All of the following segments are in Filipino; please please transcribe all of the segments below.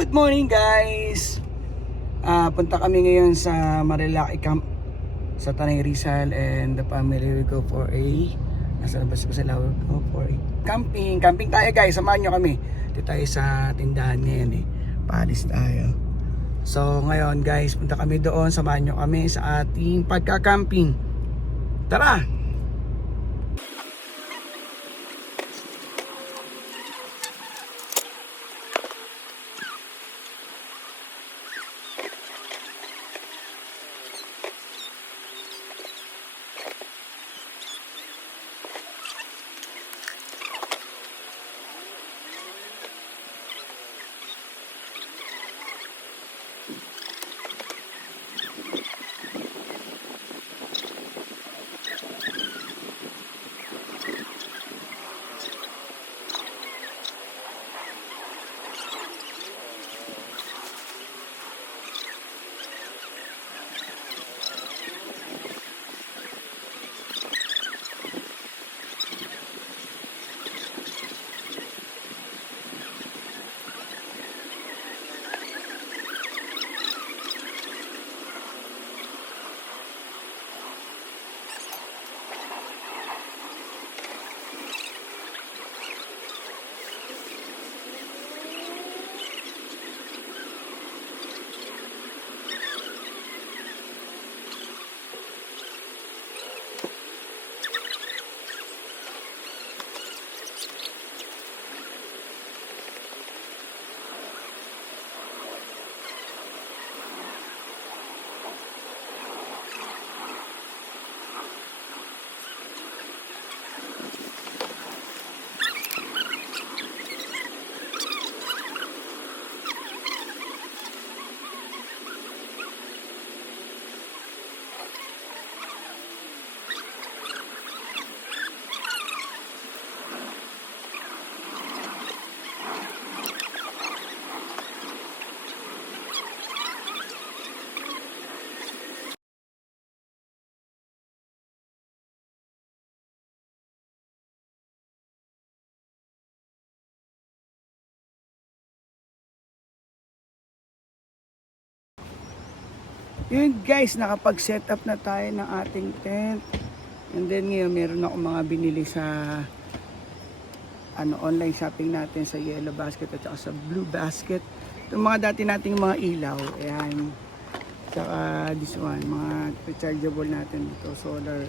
Good morning guys! Punta kami ngayon sa Marilaki Camp sa Tanay Rizal, and the family will go for a nasa labas ko sila, will go for a camping tayo guys, samahan nyo kami. Dito tayo sa tindahan ngayon paalis tayo. So ngayon guys, punta kami doon, samahan nyo kami sa ating pagka-camping. Tara! Yun guys, nakapag-set up na tayo ng ating tent. And then ngayon meron ako mga binili sa online shopping natin sa Yellow Basket at saka sa Blue Basket. Itong mga dati nating mga ilaw, ayan. Saka this one, mga rechargeable natin ito, solar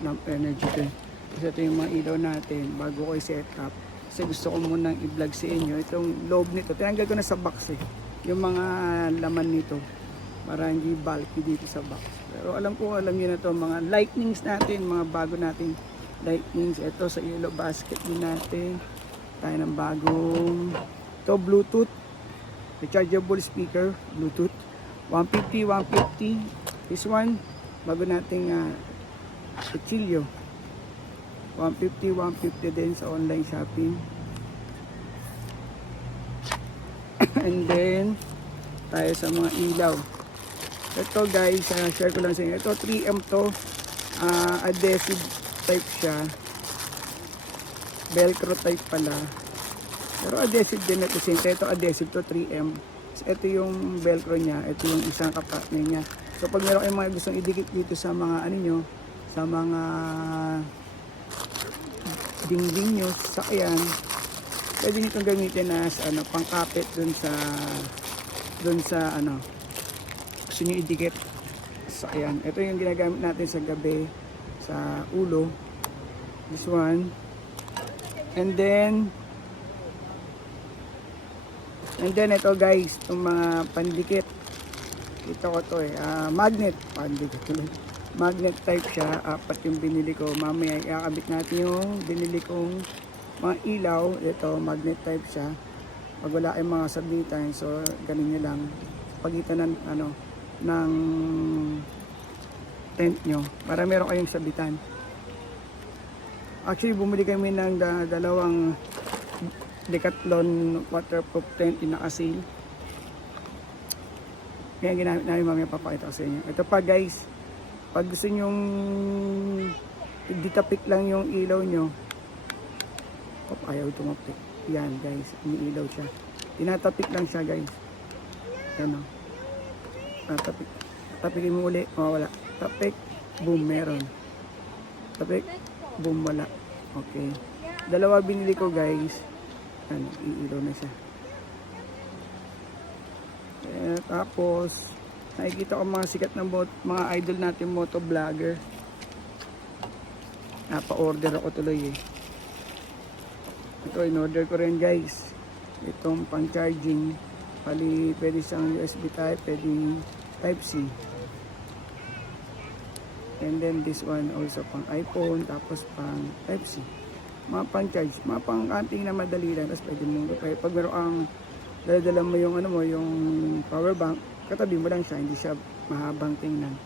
lamp energy to. Kasi ito yung mga ilaw natin bago ko i-set up. Kasi gusto ko munang i-vlog sa inyo itong loob nito. Tinanggal ko na sa box yung mga laman nito, para hindi bulky dito sa box. Pero alam nyo na to, mga lightnings natin, mga bago nating lightnings. Ito sa Yellow Basket din natin tayo ng bagong ito, Bluetooth rechargeable speaker, Bluetooth 150. This one bago nating kutsilyo 150 din sa online shopping. And then tayo sa mga ilaw. Ito guys, share ko lang sa inyo. Ito 3M to, adhesive type siya. Velcro type pala. Pero adhesive din at the same time. Ito adhesive to 3M. So, ito yung velcro niya. Ito yung isang kapatner niya. So pag meron kayong mga gustong idikit dito sa mga sa mga dingding nyo, sakyan, pwede nyo itong gamitin as pangkapit dun sa gusto nyo idikit sa ayan. Ito yung ginagamit natin sa gabi sa ulo, this one. And then ito guys, itong mga pandikit, ito ko to magnet type siya. Apat yung binili ko, mamaya ikakabit natin yung binili kong mga ilaw. Ito magnet type siya, pag wala kayong mga sabitan, so ganun nyo lang pagitan ng tent nyo para meron kayong sabitan. Actually bumili kami ng dalawang Decathlon waterproof tent na naka-sale. Kaya ginamit namin, mamaya papakita ko sa inyo. Ito pa guys, pag gusto nyong ditapik lang yung ilaw nyo, ayaw tumapik. Yan guys, umiilaw siya. Tinatapik lang siya guys. Ano? Tapik. Tapikin mo uli, mawawala. Tapik, boom, meron. Tapik, boom, wala. Okay. Dalawa binili ko guys. Ano, iilaw na siya. Tapos, nakikita ko mga sikat na mga idol natin moto vlogger. Napa-order ako tuloy eh. Ito, in-order ko rin guys. Itong pang charging. Pali, pwede siyang USB type, pwede type C. And then this one also pang iPhone, tapos pang type C. Mga pang charge, mga pang camping na madali lang. Tapos pwede mo, pag meron ang dala mo yung ano mo, yung power bank, katabi mo lang siya, hindi siya mahabang tingnan.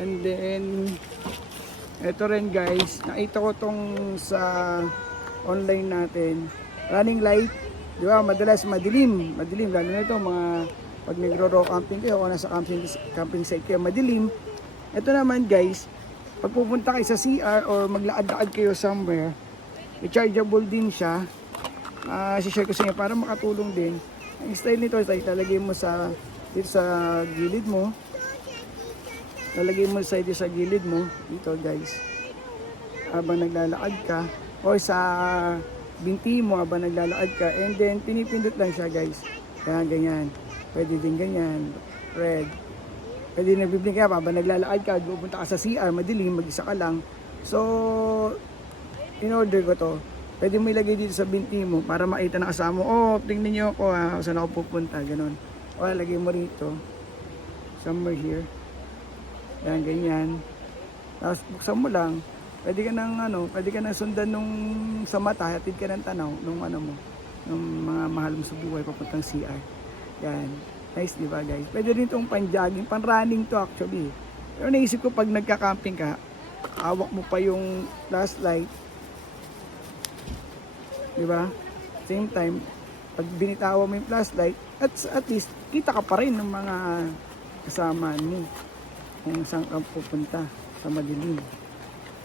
And then ito rin guys, nakita ko tong sa online natin, running light. Di ba, madalas madilim, lalo na ito mga pag nagro-rock camping kayo o nasa camping site kayo, madilim. Ito naman guys, pag pupunta kayo sa CR or maglaad-laad kayo somewhere, rechargeable din siya. Share ko sa inyo para makatulong din. Ang style nito ay ilalagay mo dito sa gilid mo. Lalagay mo dito sa gilid mo, dito guys. Habang naglalakad ka o sa binti mo habang naglalakad ka, and then pinipindot lang siya guys. Yan, ganyan. Pwede din ganyan. Red. Pwede nagbiblink ka habang naglalakad ka, pupunta ka sa CR, madilim, mag-isa ka lang. So, in-order ko to. Pwede mo ilagay dito sa binti mo para makita na kasama mo. Oh, tingnan niyo ako ha, saan ako pupunta, ganun. O, lagay mo rito. Somewhere here. Yan, ganyan. Tapos buksan mo lang. Pwede ka nang sundan nung sa mata, hatid ka ng tanaw nung ano mo, nung mga mahal mo sa buhay papuntang CR. Yan. Nice, di ba guys? Pwede rin itong pan-jogging, pan-running to actually. Pero naisip ko pag nagka-camping ka, hawak mo pa yung flashlight. Di ba? Same time, pag binitawan mo yung flashlight, at least kita ka pa rin ng mga kasama mo kung saan ka pupunta sa madilim.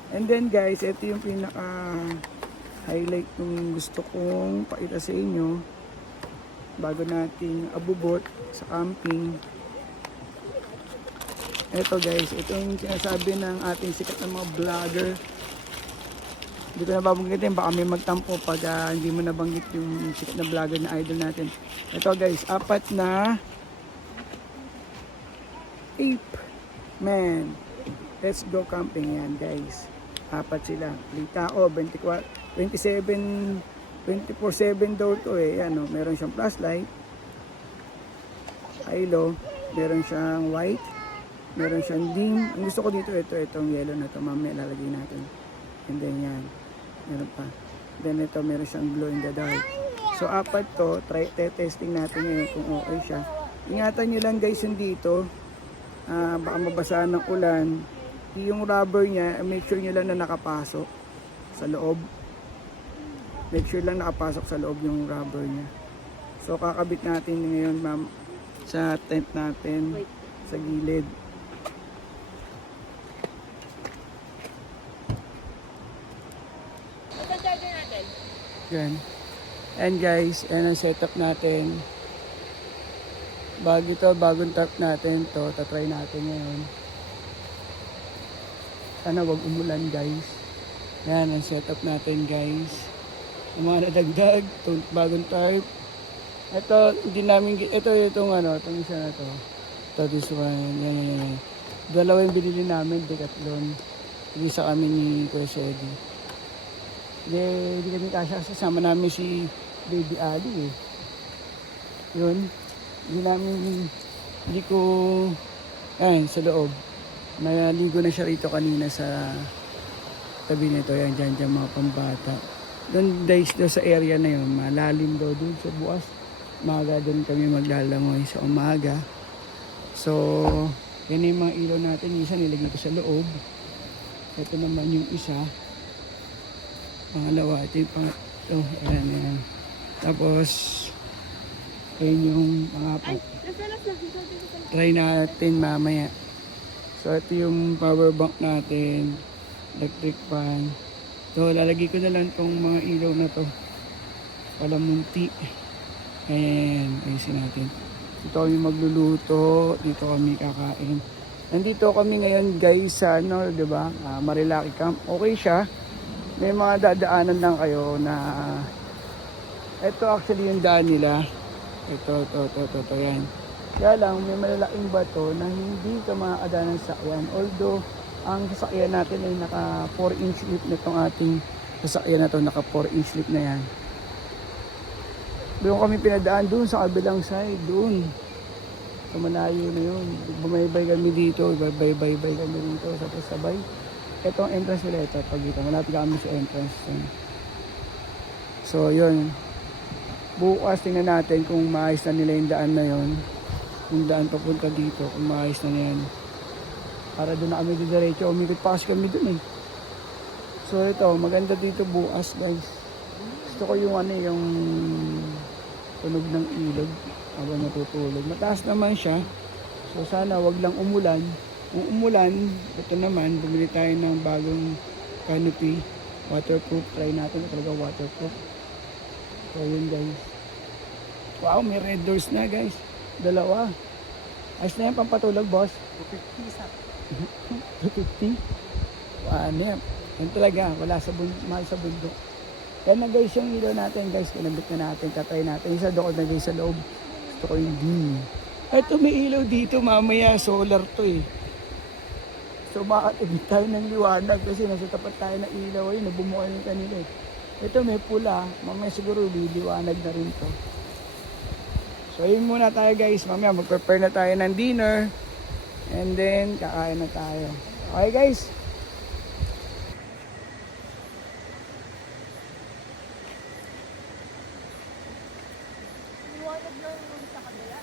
And then guys, ito yung pinaka highlight ng gusto kong pakita sa inyo bago nating abubot sa camping. Ito guys, ito yung sinasabi ng ating sikat na mga vlogger. Hindi ko na babanggitin, baka may magtampo pag hindi mo nabanggit yung sikat na vlogger na idol natin. Ito guys, 4 na ape man. Let's go camping yan guys. 4 sila. Tao, 24/7 daw to eh. Yan, meron siyang flashlight. Hilo. Meron siyang white. Meron siyang dim. Ang gusto ko dito, itong yellow na to. Mamaya lalagay natin. And then yan. Meron pa. Then ito, meron siyang glow in the dark. So 4 to. Testing natin ngayon kung okay siya. Ingatan nyo lang guys yung dito. Baka mabasa ng ulan. Yung rubber niya, make sure nyo lang na nakapasok sa loob. Make sure lang nakapasok sa loob yung rubber niya. So kakabit natin ngayon ma'am sa tent natin sa gilid. Yan. And guys, yan ang setup natin. Bagong tarp natin to, tatry natin ngayon. Sana wag umulan guys. Yan ang setup natin guys. Yung mga nadagdag, bagong tarp. Ito, hindi namin, itong isa na to. Ito, this one, yan. Dalawa yung binili namin, Decathlon. Isa kami ni Kuya Sedi. Hindi kami kasya, sasama namin si Baby Ali eh. Yun, hindi ko, sa loob. Naligo na siya rito kanina sa tabi nito. Yan, dyan mga pambata. Doon guys, doon sa area na yun, malalim daw doon sa bukas. Umaga doon kami maglalangoy sa umaga. So, yan yung mga ilaw natin. Isa nilagay ko sa loob. Ito naman yung isa. Pangalawa, ito yung pangatlo. Ayan. Tapos, ayun yung pangapat. Try natin mamaya. So, ito yung power bank natin. Electric fan. So, lalagay ko na lang itong mga ilaw na to. Palamunti. Ayan. Ayusin natin. Dito kami magluluto, dito kami kakain. Nandito kami ngayon guys sa ano, 'di ba? Marilaki Camp. Okay siya. May mga dadaanan lang kayo na ito actually yung daan nila. Ito, yan. Kaya lang, may malalaking bato na hindi ka makakadaan ng sakyan. Although, ang sasakyan natin ay naka 4-inch lip na itong ating sasakyan na ito. Naka 4-inch lip na yan. Doon kami pinadaan doon sa kabilang side. Doon. Sa malayo na yun. Bumaybay kami dito. Baybay kami dito. Sabay. Ito ang entrance nila. Ito. Pag dito. Malapit kami sa entrance. So, yun. Bukas tingnan natin kung maayos na nila yung daan na yun. Yung daan papunta dito, kung maayos na yan. Para doon na kami diretso. Umikot pa kasi kami doon eh. So ito, maganda dito bukas guys. Gusto ko yung ano, yung tunog ng ilog habang natutulog. Mataas naman siya. So sana wag lang umulan. Kung umulan, ito naman, bumili tayo ng bagong canopy. Waterproof. Try natin na talaga waterproof. So yun guys. Wow, may red doors na guys. Dalawa. Ayos na yan pampatulog boss. 250 sa 250? Ano yan? Yan talaga. Wala sa mahal sa bundok. Yan na guys yung ilaw natin guys. Kinabit na natin. Katry natin. Isa doon na guys sa loob. Gusto ko yung dim. Ito may ilaw dito mamaya. Solar to eh. So makatibig tayo ng liwanag kasi nasa tapat tayo ng ilaw ay nabumukan yung kanila eh. Ito may pula, mamaya siguro liliwanag na rin to. So yun muna tayo guys, mamaya mag-prepare na tayo ng dinner. And then kakain na tayo. Okay guys? Liwanag lang yung sa kabila.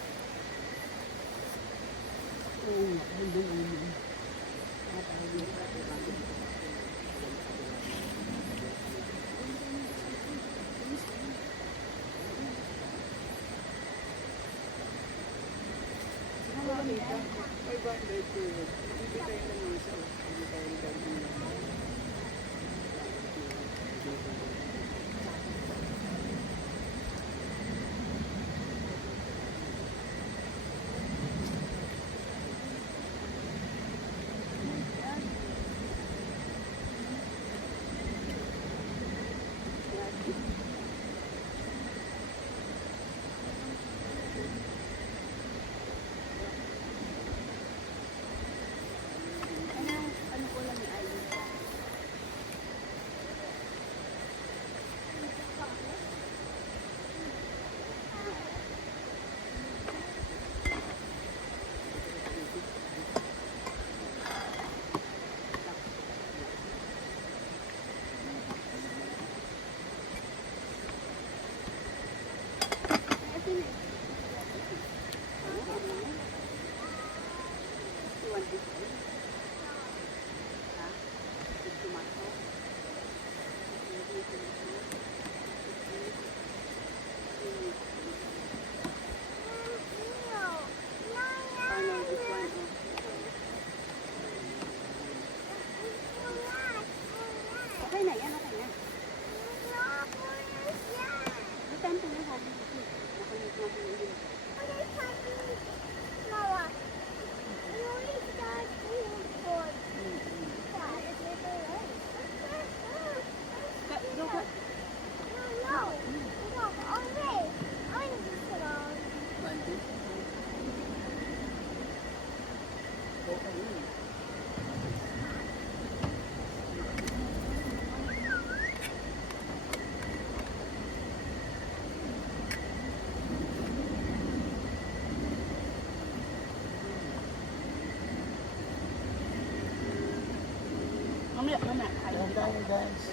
Mamaya, kain tayo guys.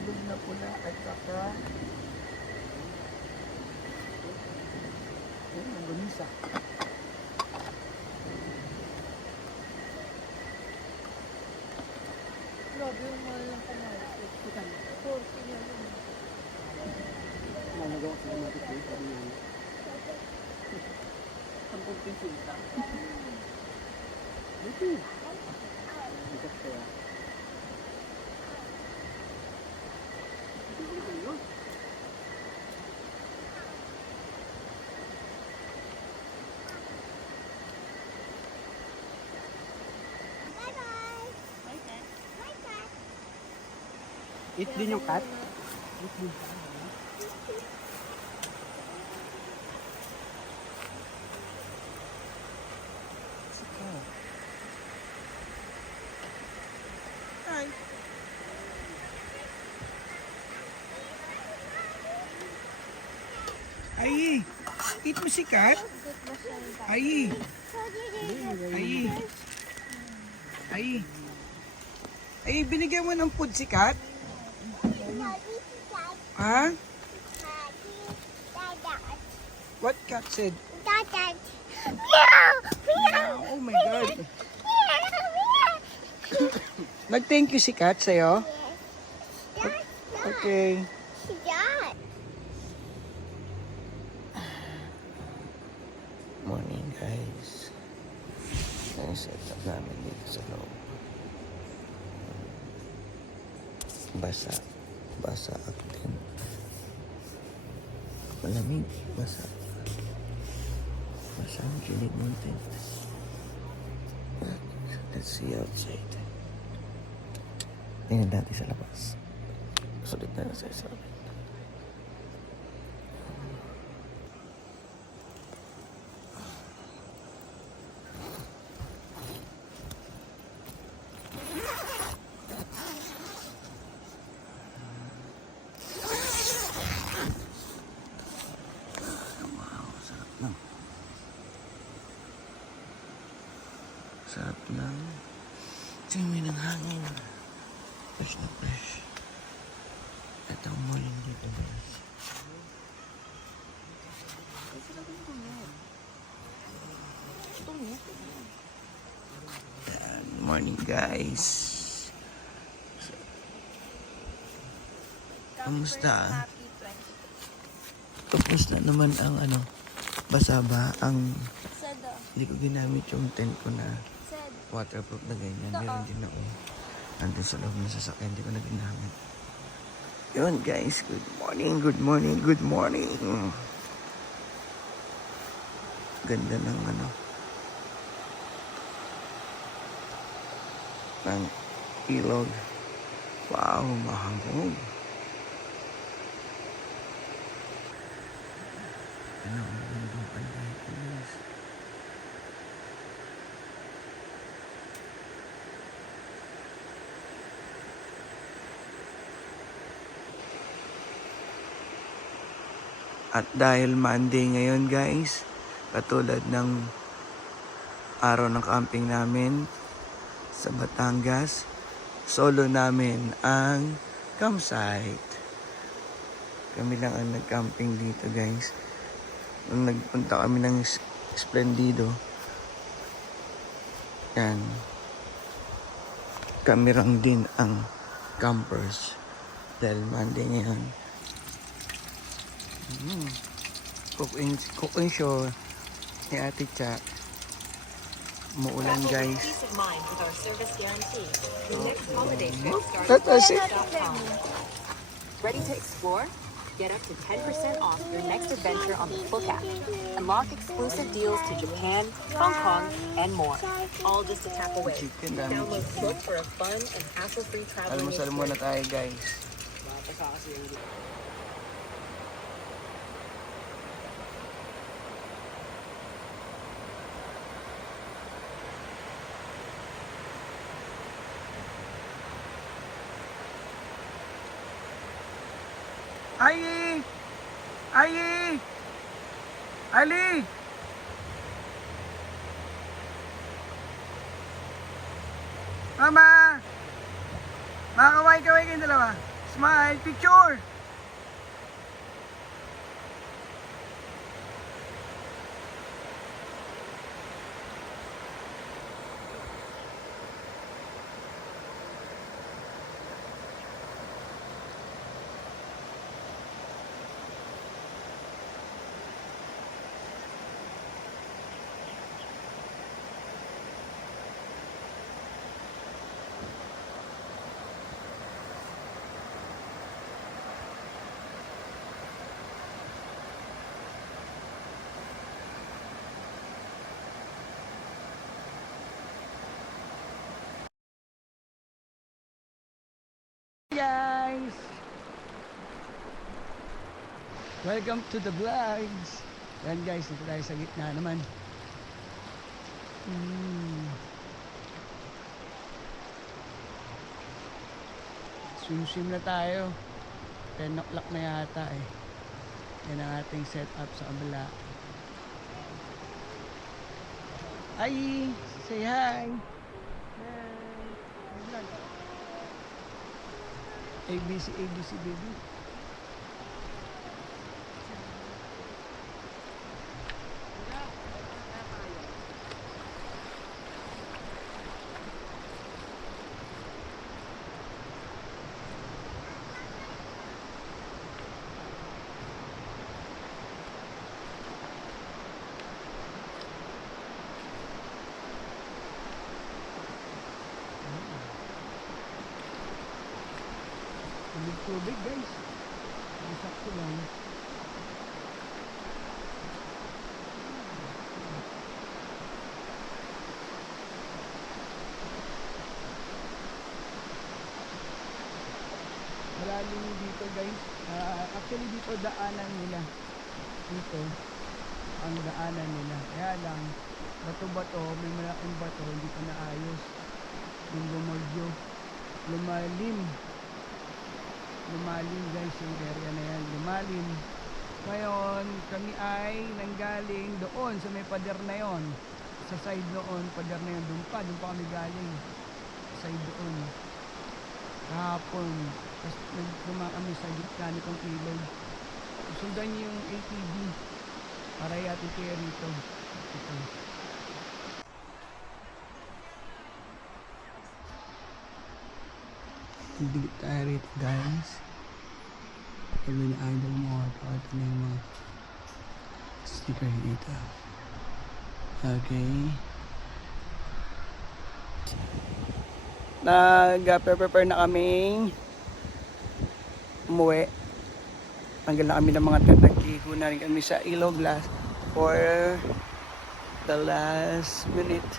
Lug na pula at saka ang gunisa. Grabe yung mahal ng kamaris. Kita mo. Nalagaw sa natin ko sabi niya. Ang pagpisilta. Dito. Ikat kaya. Eat din yung cat? Hi. Ay, eat mo si Kat. Ay. Ay. Ay. Ay, binigyan mo ng food si Kat? Ha? What Kat said? Oh my God. Nag-thank you si Kat sa'yo? Okay. Morning guys. Nag-set up namin dito sa loob. Basa. Basa acting. Malamig. Basa. Basa ang kilig ng tent. Let's see outside. Tingnan natin sa labas. Sulit na nasa isa. Sarap lang. Tingin ng hangin. Fresh na fresh. At ang morning dito guys. Morning guys. Kamusta? Tapos na naman ang basa ba? Hindi ko ginamit yung tent ko na waterproof na ganyan. Meron din ako. Nandun sa loob ng sasakyan. Hindi ko na ginamit. Yun guys. Good morning. Good morning. Good morning. Ganda ng ng ilog. Wow. Mahangog. Ang bundukan guys. At dahil Monday ngayon guys, katulad ng araw ng camping namin sa Batangas, solo namin ang campsite. Kami lang ang nag-camping dito guys. Nung nagpunta kami ng Splendido, yan, kami lang din ang campers dahil Monday ngayon. Cooking show ni Ate Cha. Muulan guys. That was it. Ready to explore? Get up to 10% off your next adventure on the Book app. Unlock exclusive deals to Japan, Hong Kong, and more. All just a tap away. Chicken, dami Download chicken. Book for a fun and hassle-free travel Almusal muna tayo guys. Ayi! Ayi! Ali! Mama! Makakaway-kaway kayong dalawa. Smile! Picture! guys! Welcome to the vlogs! Yan guys, dito tayo sa gitna naman. Swim na tayo. 10 o'clock na yata eh. Yan ang ating setup sa kabila. Hi! Say hi! ABC, ABC baby. Tubig guys. Sakto lang. Malalim dito guys. Actually dito daanan nila. Dito ang daanan nila. Kaya lang bato-bato, may malaking bato, hindi pa naayos. Yung lumagyo. Lumalim guys yung area na yan, lumalim. Ngayon kami ay nanggaling doon sa may pader na yon, sa side noon, pader na yon, doon pa kami galing sa side doon kahapon. Tapos nagduma kami sa gitna nitong ilog, sundan niyo yung ATV para yatin kayo rito. Ito. Dikit tayo rito guys. Kami ni idol mo. Ito na yung mga sticker dito. Okay. Nag-prepare na kaming umuwi. Tanggal na kami ng mga tent. Nagligo na rin kami sa ilog for the last minute.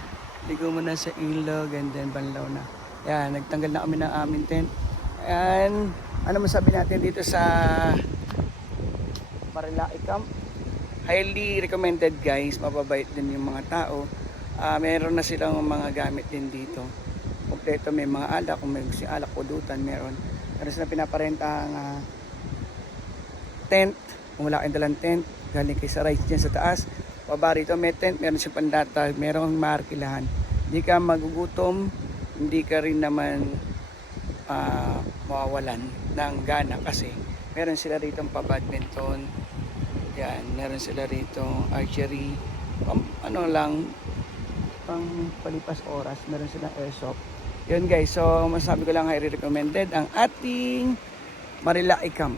Ligo muna sa ilog and then banlaw na. Yan, nagtanggal na kami ng aming tent. And ano masabi natin dito sa Marilaki Camp? Highly recommended guys, mababait din yung mga tao. Meron na silang mga gamit din dito. Kompleto, may mga alak, kung may gusto yung alak, pudutan, meron. Meron silang pinaparenta ang tent. Kung wala kayong dalang tent, galing kayo sa rides dyan sa taas. Baba rito may tent, meron siyang pandatag, meron markilahan. Hindi ka magugutom, hindi ka rin naman mawawalan ng gana kasi meron sila rito pa-badminton, yan, meron sila rito archery, ano lang, pang palipas oras, meron silang airsoft. Yun guys, so masabi ko lang highly recommended ang ating Marilaki Camp.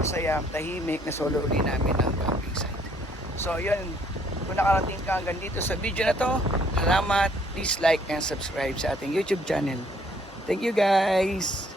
Masaya, tahimik na solo uli namin ang camping site. So yun, kung nakarating ka hanggang dito sa video na to, salamat, please like and subscribe sa ating YouTube channel. Thank you guys!